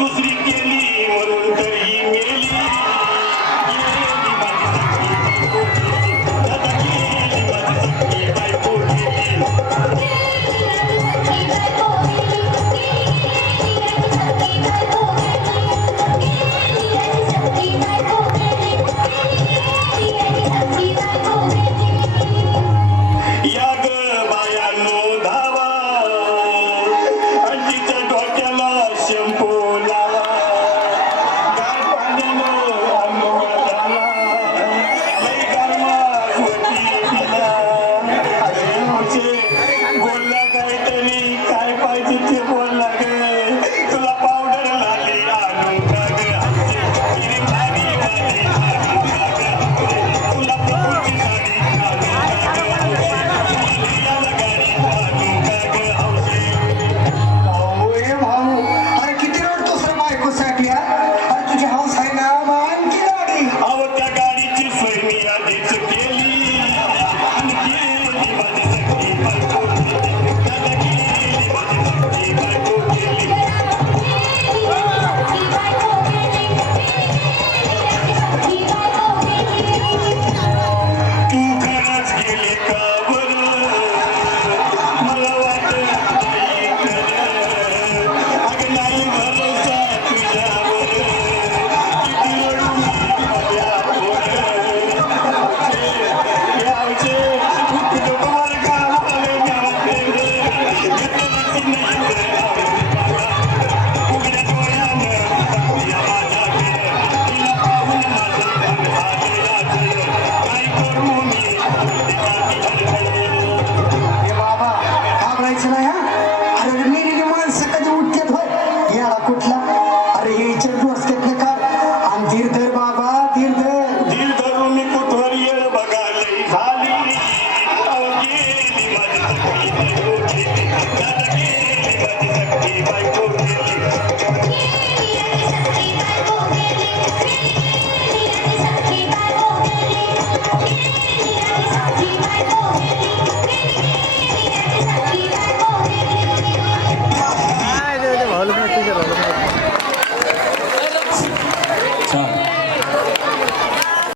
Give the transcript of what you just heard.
दुसरी केली म्हणून तरी मेली गेली माझी सखी बायको गेली या ग बायांनो धावा अंजीच्या डोक्याला शॅम्पू लावा गार पाण्यानं अंघोळ झाला लई गारमात होती तिला अरे मुझे बोलला काहीतरी काय पाहिजे ते बोलला ग तुला पावडर लाली आणू का ग हिरी भारी वाली आणू का ग तुला पप्पूची साडी आणू का ग याला गाडी आणू का ग हौसे भाऊ ए भाऊ अरे किती रडतोस रे बायकोसाठी अरे तुझी हौस आहे ना आणखी गाडी अहो त्या गाडीची सोय मी आधीच केली आणि केली माझी सखी बायको केली त्याला केली माझी सखी बायको केली तू खरंच गेले का बरं मला वाटत नाही खरं अगं नाही भरोसा तुझ्यावर किती रडू मी माझ्यावर यावचे कुठं तुम्हाला काम आलं नाही उघड्या डोळ्यानं या माझ्याकडं तिला पाहून माझं मन झालं याचं काय करू मी ए बाबा घाबरायचं नाही हा अरे मेलेली माणसं कधी उठतात होय याला कुठला अरे हे इच्छा डोसक्यातले कर आणि धीर धर बाबा धीर धर दिल धरून मी कुठवर येळ बघालय खाली अहो गेली माझी सखी बायको गेली दादा गेली माझी सखी बायको गेली Happy